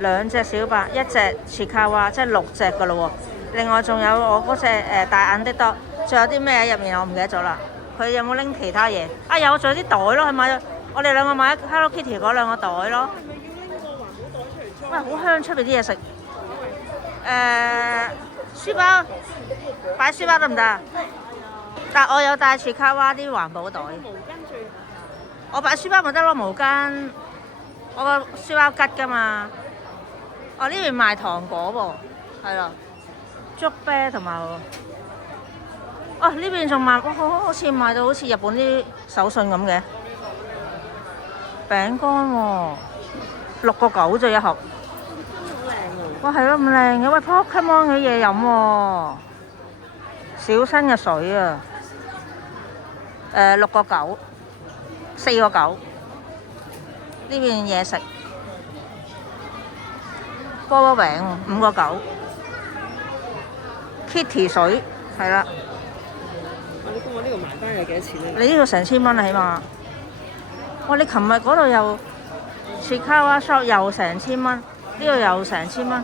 ，2隻小白，1隻切卡哇，即係6隻㗎咯喎。另外仲有我嗰隻大眼的多，仲有啲咩喺入面我唔記得咗啦。佢有冇拎其他嘢？啊有，仲有啲袋咯，佢買咗。我哋兩個買 Hello Kitty 嗰2個袋咯。係咪要拎個環保袋出嚟裝？喂，好香出邊啲嘢食。書包擺書包得唔得？但我有帶切卡哇啲環保袋。毛巾最好。我擺書包咪得咯，毛巾。我個書包吉㗎嘛。我呢邊賣糖果喎，係啦，竹啤同埋。哦，呢邊仲賣，好似賣到好似日本啲手信咁嘅。餅乾喎，6個9啫一盒。好靚喎！哇，係咯，咁靚嘅，喂 Pokemon 嘅嘢飲喎，小新嘅水啊，6個9，4個9。呢邊嘢食，波波餅5個9。Kitty 水係啦。你估我呢個埋單係幾多錢咧？你呢度成1000蚊啊，起碼。哇！你琴日嗰度又切卡哇 shop 又成1000蚊，呢度又成1000蚊，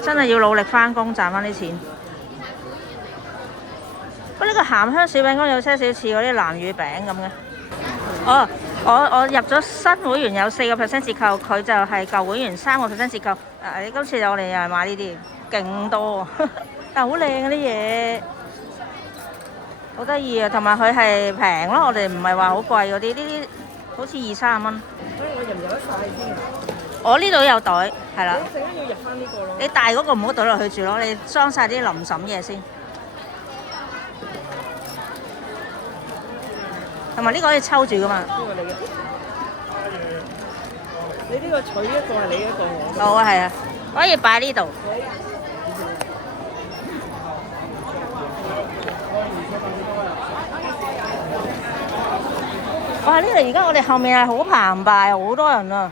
真係要努力翻工賺翻啲錢。不過呢個鹹香小餅乾有些少似嗰啲南乳餅咁嘅。哦，我入咗新會員有4個%折扣，佢就係舊會員3個%折扣。你今次我哋又係買呢啲，勁多喎，但係好靚嗰啲嘢。好得意啊，同埋佢係平咯，我哋唔係話好貴嗰啲，呢啲好似20-30蚊。所以我入唔入得晒先啊？我呢度有袋，係啦。陣間要入翻呢個咯。你大嗰個唔好倒落去住咯，你裝晒啲臨審嘢先。同埋呢個可以抽住噶嘛？呢個你嘅。你呢個取一個係你一個我。好啊，係啊，可以擺呢度。哇！呢度而家我哋後面係好澎湃，好多人啊！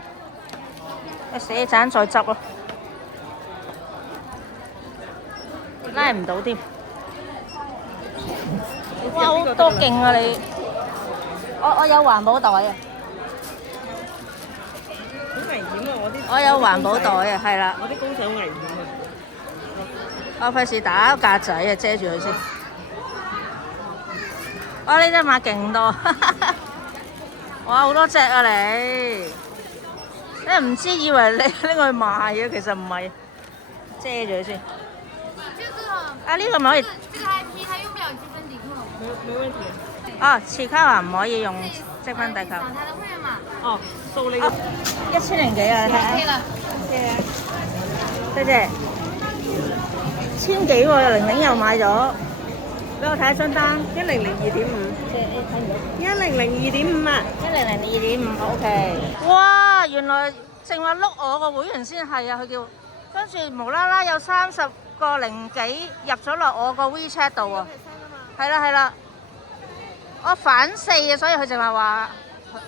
死盞再執咯，拉唔到添。哇！好多勁啊你！我有環保袋啊！好危險啊！我有環保袋啊，係啦。我啲公仔好危險啊！我費事打格仔啊，遮住佢先。哇！呢隻馬勁多。哇！好多隻啊你，唔知以為你拎去賣嘅，其實唔係，遮住佢先。啊呢個咪可以？這個 IP 它用不了積分抵扣。沒問題。哦，持卡話唔可以用積分抵扣。搶他的會員碼。哦，掃你。1000幾啊？你睇下。可以了。多謝。1000幾喎，玲玲又買咗。俾我睇下張單1002.5。即係你睇唔到。1002.5啊1002.5 OK。哇！原來正話碌我個會員先係啊，佢叫跟住無啦啦有30個零幾入咗落我個 WeChat 度啊。係啦係啦。我反4啊，所以佢淨係話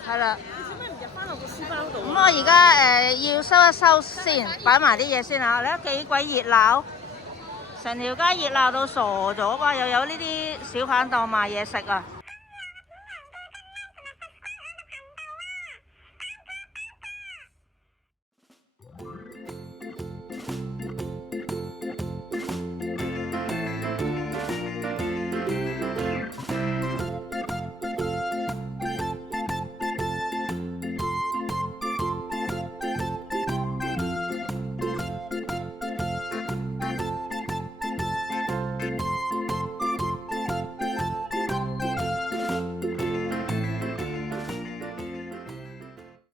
係啦。你做咩唔入翻落個書包度？咁我而家要收一收先，擺埋啲嘢先啊！你睇幾鬼熱鬧，成條街熱鬧到傻咗吧？又有呢啲小販檔賣嘢食啊！